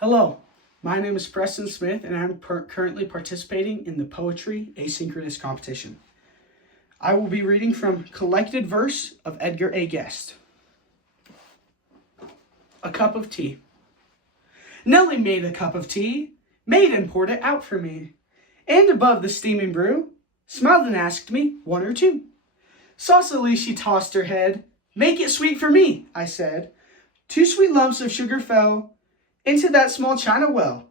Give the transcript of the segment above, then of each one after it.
Hello, my name is Preston Smith and I'm currently participating in the Poetry Asynchronous Competition. I will be reading from Collected Verse of Edgar A. Guest. A Cup of Tea. Nellie made a cup of tea, made and poured it out for me, and above the steaming brew, smiled and asked me one or two. Saucily she tossed her head, "Make it sweet for me," I said. 2 sweet lumps of sugar fell into that small china well.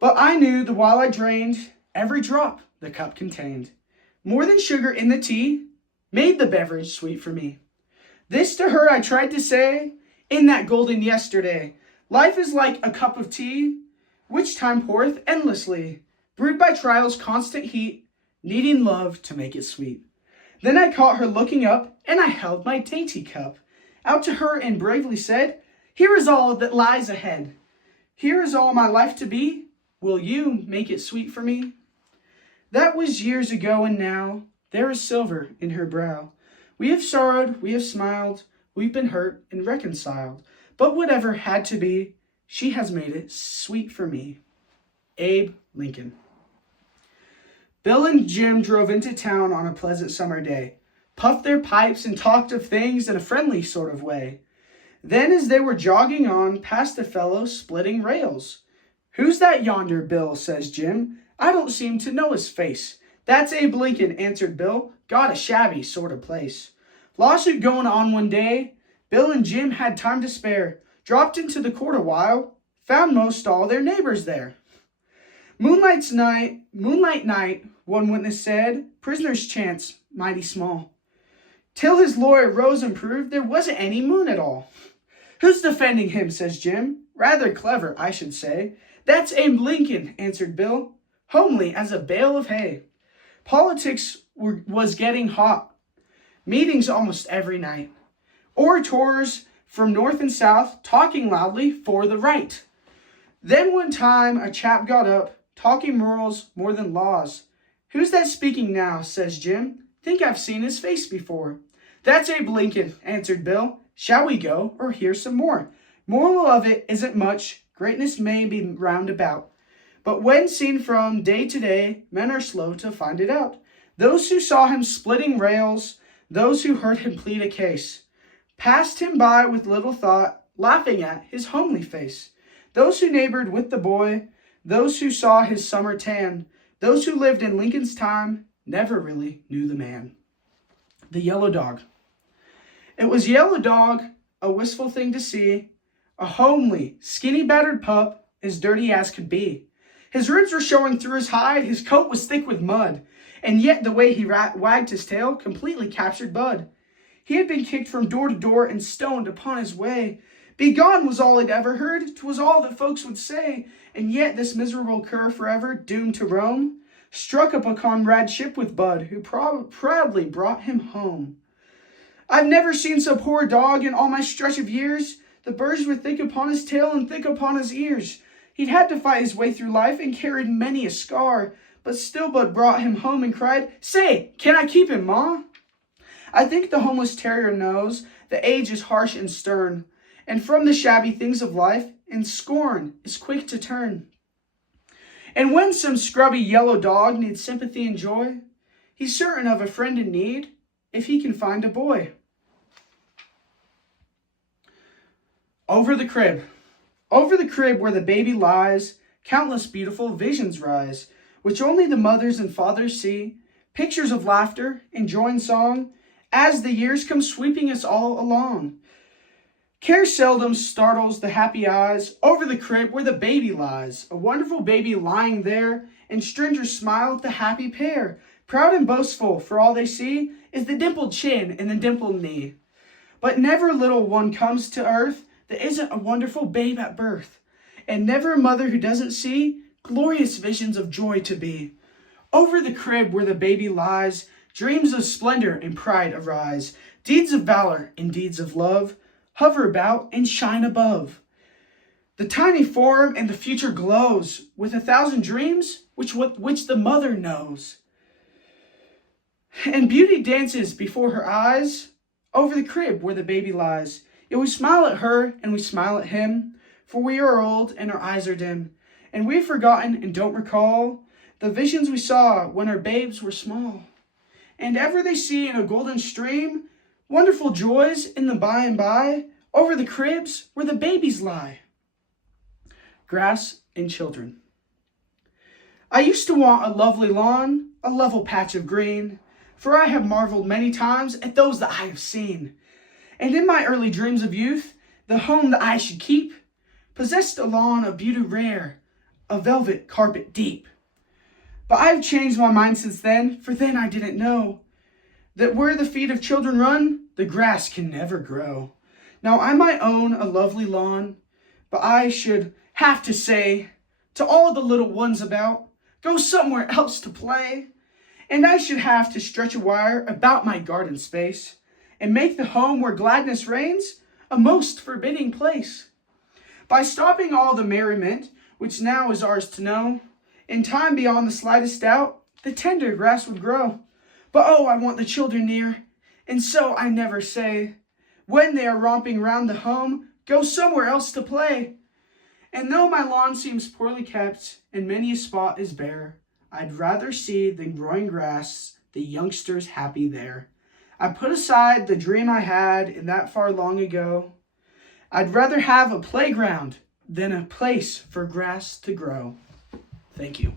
But I knew the while I drained every drop the cup contained. More than sugar in the tea made the beverage sweet for me. This to her I tried to say in that golden yesterday. Life is like a cup of tea, which time poureth endlessly, brewed by trial's constant heat, needing love to make it sweet. Then I caught her looking up, and I held my dainty cup out to her and bravely said, "Here is all that lies ahead. Here is all my life to be. Will you make it sweet for me?" That was years ago, and now there is silver in her brow. We have sorrowed, we have smiled, we've been hurt and reconciled. But whatever had to be, she has made it sweet for me. Abe Lincoln. Bill and Jim drove into town on a pleasant summer day, puffed their pipes and talked of things in a friendly sort of way. Then as they were jogging on, passed a fellow splitting rails. "Who's that yonder, Bill?" says Jim. "I don't seem to know his face." "That's Abe Lincoln," answered Bill. "Got a shabby sort of place." Lawsuit going on one day, Bill and Jim had time to spare, dropped into the court a while, found most all their neighbors there. Moonlight night, one witness said, prisoner's chance mighty small. Till his lawyer rose and proved there wasn't any moon at all. "Who's defending him?" says Jim. "Rather clever, I should say." "That's Abe Lincoln," answered Bill, homely as a bale of hay. Politics was getting hot. Meetings almost every night. Orators from north and south talking loudly for the right. Then one time a chap got up, talking morals more than laws. "Who's that speaking now?" says Jim. "Think I've seen his face before." "That's Abe Lincoln," answered Bill. "Shall we go or hear some more?" "Moral of it isn't much. Greatness may be round about. But when seen from day to day, men are slow to find it out. Those who saw him splitting rails, those who heard him plead a case, passed him by with little thought, laughing at his homely face. Those who neighbored with the boy, those who saw his summer tan, those who lived in Lincoln's time, never really knew the man." The Yellow Dog. It was Yellow Dog, a wistful thing to see, a homely, skinny, battered pup, as dirty as could be. His ribs were showing through his hide, his coat was thick with mud, and yet the way he wagged his tail completely captured Bud. He had been kicked from door to door and stoned upon his way. Begone was all he'd ever heard, 'twas all that folks would say, and yet this miserable cur forever doomed to roam, struck up a comradeship with Bud, who proudly brought him home. I've never seen so poor a dog in all my stretch of years. The burrs were thick upon his tail and thick upon his ears. He'd had to fight his way through life and carried many a scar, but still Bud brought him home and cried, "Say, can I keep him, Ma?" I think the homeless terrier knows the age is harsh and stern, and from the shabby things of life in scorn is quick to turn. And when some scrubby yellow dog needs sympathy and joy, he's certain of a friend in need if he can find a boy. Over the crib. Over the crib where the baby lies, countless beautiful visions rise, which only the mothers and fathers see, pictures of laughter and joy and song, as the years come sweeping us all along. Care seldom startles the happy eyes over the crib where the baby lies, a wonderful baby lying there, and strangers smile at the happy pair. Proud and boastful, for all they see is the dimpled chin and the dimpled knee. But never little one comes to earth that isn't a wonderful babe at birth, and never a mother who doesn't see glorious visions of joy to be. Over the crib where the baby lies, dreams of splendor and pride arise. Deeds of valor and deeds of love hover about and shine above. The tiny form and the future glows with 1,000 dreams which the mother knows. And beauty dances before her eyes over the crib where the baby lies. Yet we smile at her and we smile at him, For we are old and our eyes are dim, and we've forgotten and don't recall the visions we saw when our babes were small. And ever they see in a golden stream wonderful joys in the by and by over the cribs where the babies lie. Grass and children. I used to want a lovely lawn, a level patch of green, for I have marveled many times at those that I have seen. And in my early dreams of youth, the home that I should keep possessed a lawn of beauty rare, a velvet carpet deep. But I have changed my mind since then, for then I didn't know that where the feet of children run, the grass can never grow. Now I might own a lovely lawn, but I should have to say to all the little ones about, go somewhere else to play. And I should have to stretch a wire about my garden space and make the home where gladness reigns a most forbidding place. By stopping all the merriment, which now is ours to know, in time beyond the slightest doubt, the tender grass would grow. But oh, I want the children near, and so I never say, when they are romping round the home, go somewhere else to play. And though my lawn seems poorly kept, and many a spot is bare, I'd rather see than growing grass the youngsters happy there. I put aside the dream I had in that far long ago. I'd rather have a playground than a place for grass to grow. Thank you.